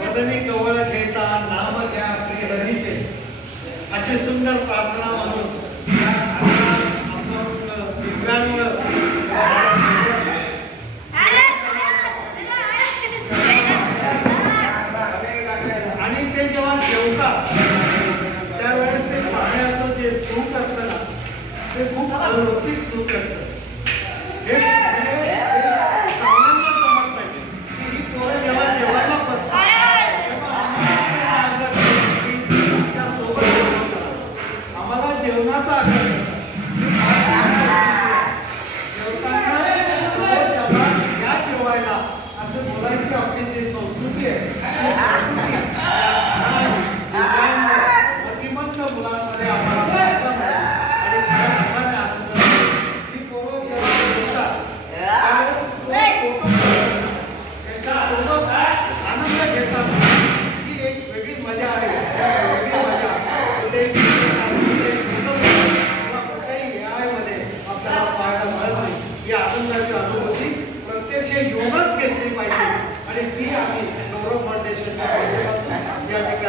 वदनी कवळ घेता नाम घ्या श्री हरीचे असे सुंदर प्रार्थना म्हणून दिव्यांग आणि ते जेव्हा जेवतात त्यावेळेस ते पाण्याचं जे सुख असतं ना ते खूप अलौकिक सुख असतं. हे सामान्य जमत पाहिजे की ही पोरं जेव्हा जेवायला बसतात आम्हाला जेवणाचा आग्रह जेवताना या जेवायला असं बोलायची आपली जी संस्कृती आहे मतिमंत मुलांमध्ये आम्हाला ही पोरं जेव्हा जेवतात त्याच्यासोबत आनंद घेतात ही एक वेगळी मजा आहे. वेगळी मजा आपल्याला पाहायला मिळत नाही. ही आनंदाची अनुभूती प्रत्यक्ष येऊनच घेतली पाहिजे आणि ती आम्ही गौरव फाउंडेशनच्या माध्यमातून या ठिकाणी